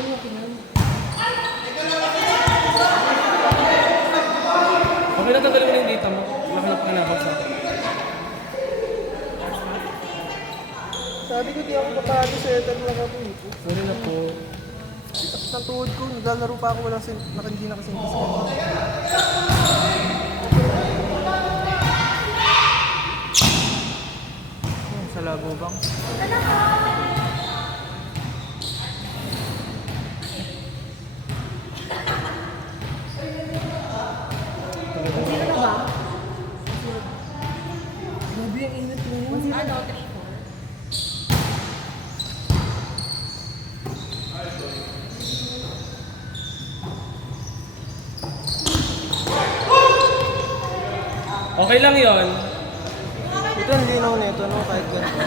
Okay na, tanggalin mo na yung data mo. Nakalap ka na ako sa akin. Sabi ko di ako papado sa etan lang ako. Sorry na po. Tapos ng tuhod ko, naglalaro pa ako, hindi nakasinta sa kanya. Sa labo bang? Sino na ba? Grabe ang init mo. Ano, 3-4? Okay lang yon. Ito ang linaw nito, no? Kahit ganito.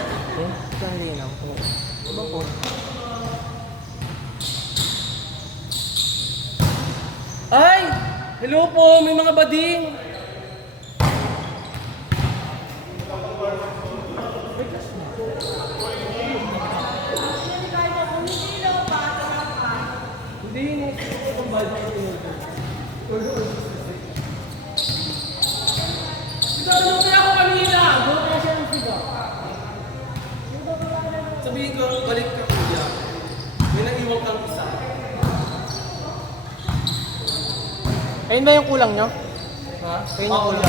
Ito ang linaw. Diba po? Ay! Hello po, may mga bading. Hindi, itong bading ko tinutulog. Siguro kaya ako kanina! Doon kaya siya ng siga. Sabihin ko, balik ka kuya. May naiwang kang isa. Ayun ba yung kulang nyo? Ha? Ayun yung kulang.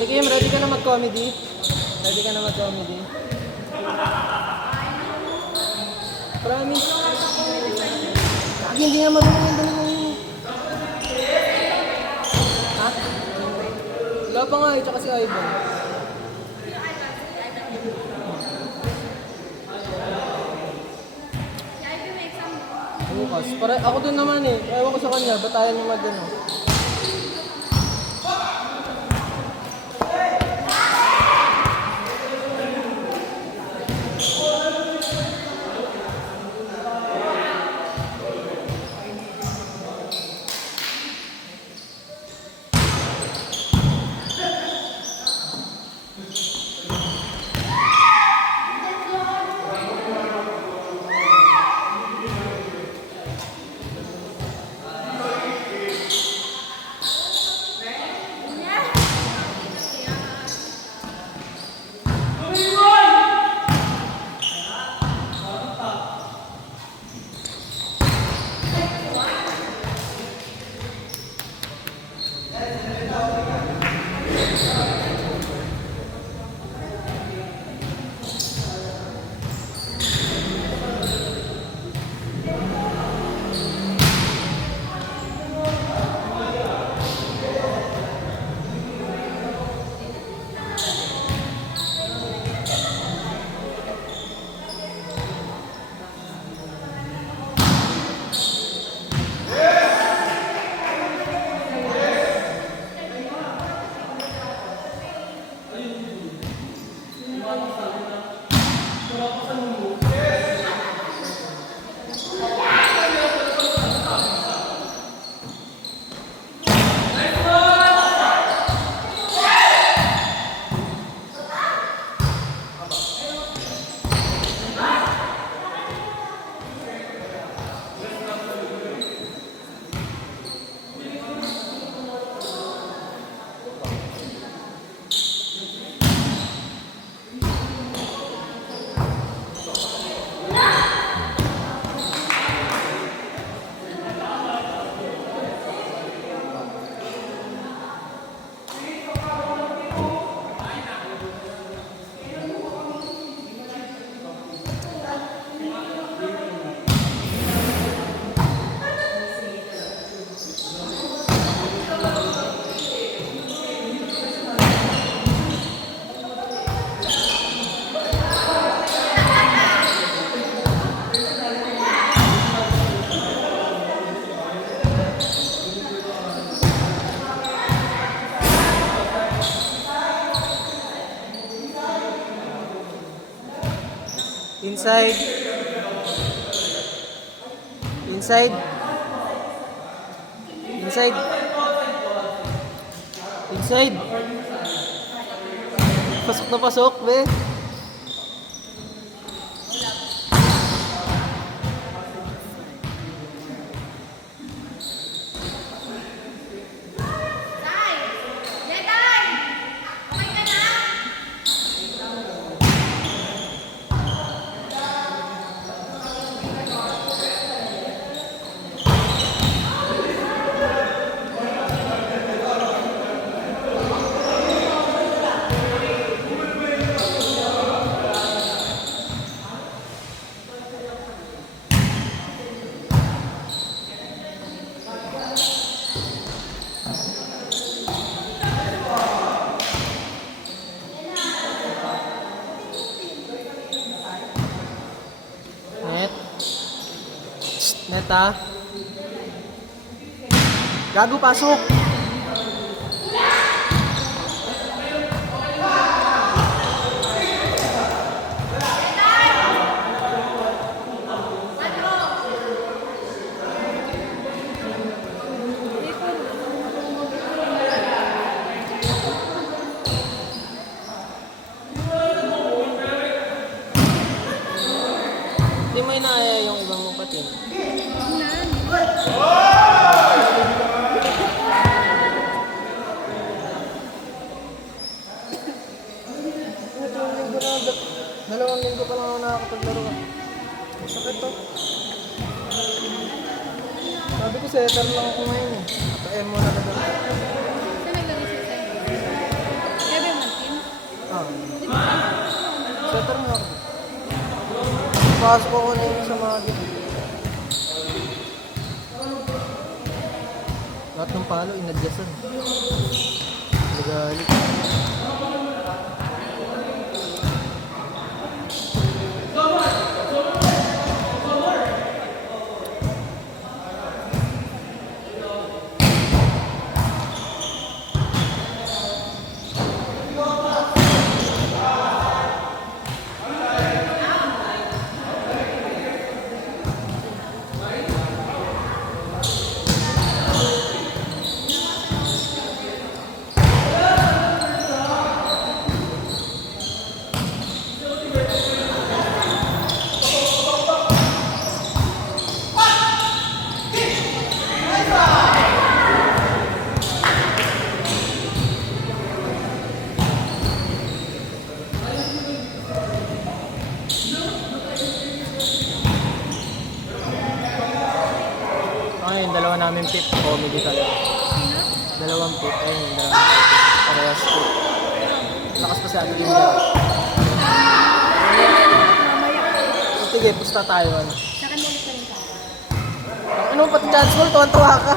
Sige, ready ka na mag-comedy? Ready ka na mag-comedy? Promise. Lagi hindi nga marunong yung dalawa yun. Ha? Wala pa nga eh, tsaka si Ivan. Bukas. Ako dun naman eh. Ewan ko sa kanya, ba't ayaw niya mag-ano? Inside. Inside. Inside. Inside. Pasok na pasok, be. Tay! Jetay! Okay ka na? Net. Net ah. Gago, pasok. Hindi mo inaaya yung ibang mong patin. Dalawang linggo pa lang ako nakakapaglaro. Sakit to. Sabi ko setter lang ako ngayon eh. Pa-M mo na ka doon. Saan naglaro siya sa'yo? Kevin Martin? Ah. Setter mo ako. Pasok ako na yun sa mga game. Lahat ng palo, inadyasan. Nagalit. Ayun, dalawa namin pit. Comedy talaga. Dalawang pit. Ayun, yung dalawang pit. Parehas pit. Lakas pa sa atin yung dalawa. Mamaya. So, sige, pusta tayo. Ano? Sa akin ulit na rin tayo. Ano mo pati chance mo? Tuwan-tuwa ka.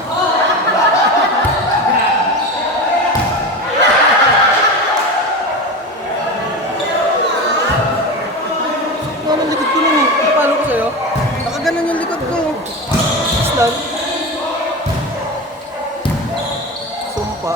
Ano ang likod ko nun eh? Paano ko sa'yo? Nakaganon yung likod ko. Islam. Sumpa.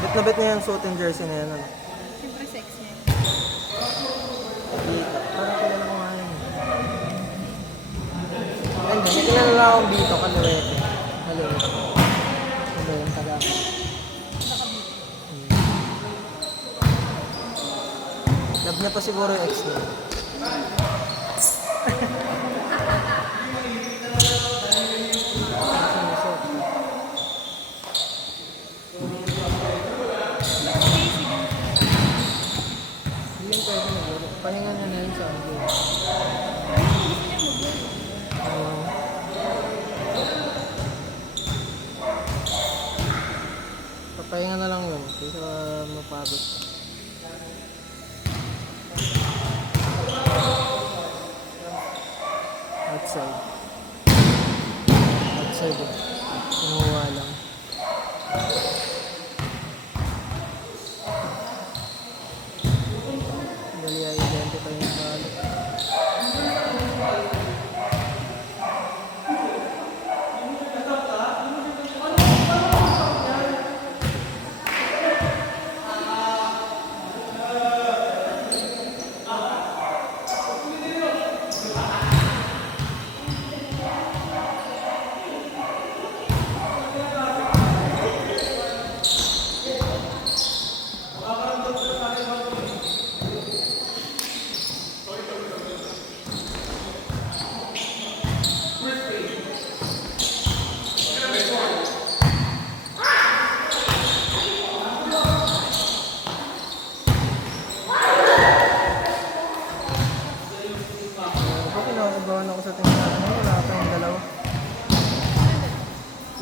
Bet na bet na yung suot yung jersey na yan. Ano? Siyempre sex niya. Dito. Parang kilala ko nga yun. Ayun, may kilala lang akong dito. Kaluwete. Kaluwete. Ano yung taga? Love niya pa siguro yung ex niya. Hindi yung pwede na. Pahinga niya na yun sa ano. Papahinga na lang yun. Kaysa mapagod. Outside. Outside eh. Kinuha lang.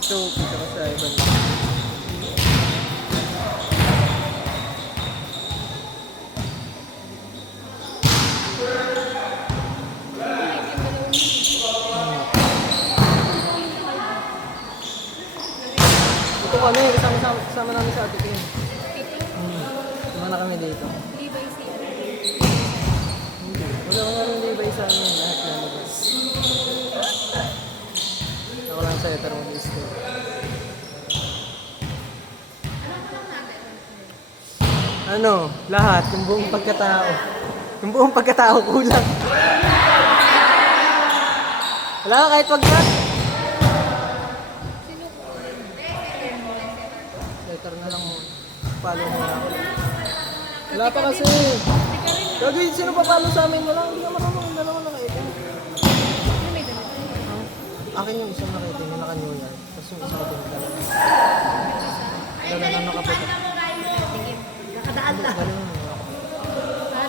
Shopee, saka sa ibang. Ito kami, kasama namin sa atin. Sama na kami dito. Levi's yan. Wala nga rin Levi's sa amin, lahat na labas. Ako lang sa letter mag-i-stay. Ano? Lahat, yung buong pagkatao. Yung buong pagkatao kulang. Wala ka kahit pagkat. Sino ko? Letter na lang mo. Follow mo na ako. Wala pa kasi. Gagawin, sino pa follow sa amin? Wala, hindi ka marunong. Dalawa na kayo. Sino may dala? Akin yung isang nakita, yung naka-New Year. Tapos yung isang din dalawa. Dalawa na nakaputi. Nakadaan na. Dalawa na.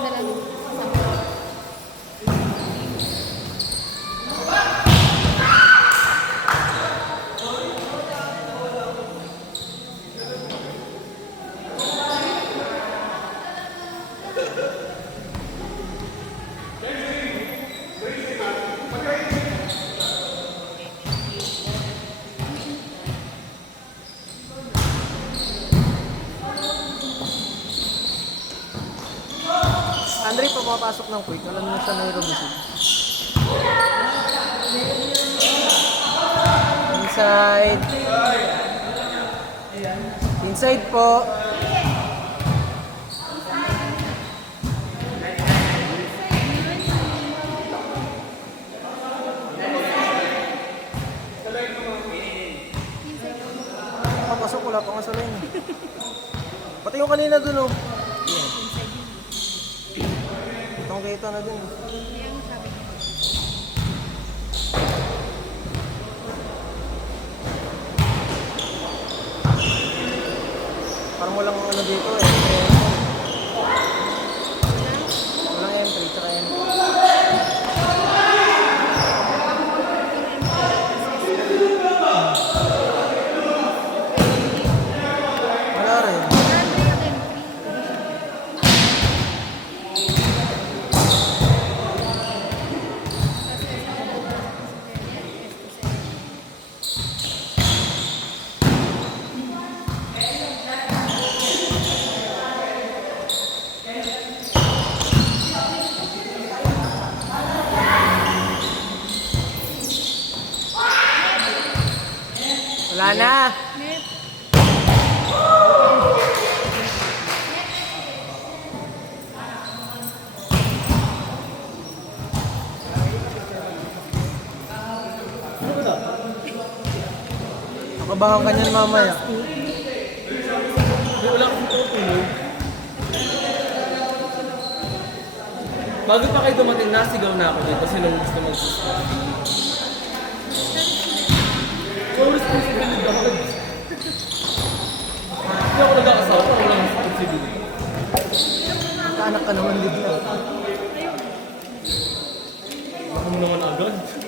Dala mo. Andre, pa pumapasok ng quick. Alam mo siya may robusig. Inside. Inside po. Papasok, wala pa nga sa line. Pati yung kanina dun, oh. Itong kita na dun. Yan ang sabi ko. Parang walang ano dito eh. Walang entry, tsaka entry. Wala rin. Andre ang entry. Wala na. Net. Nakabahan ka niyan mamaya. Hindi, wala akong tutulog. Bago pa kayo dumating, nasigaw na ako dito kasi nung gusto mag-subscribe. So, responsibility ako. Hindi ako nag-aasawa, walang responsibility. Kaanak ka naman bigla. Ako naman agad.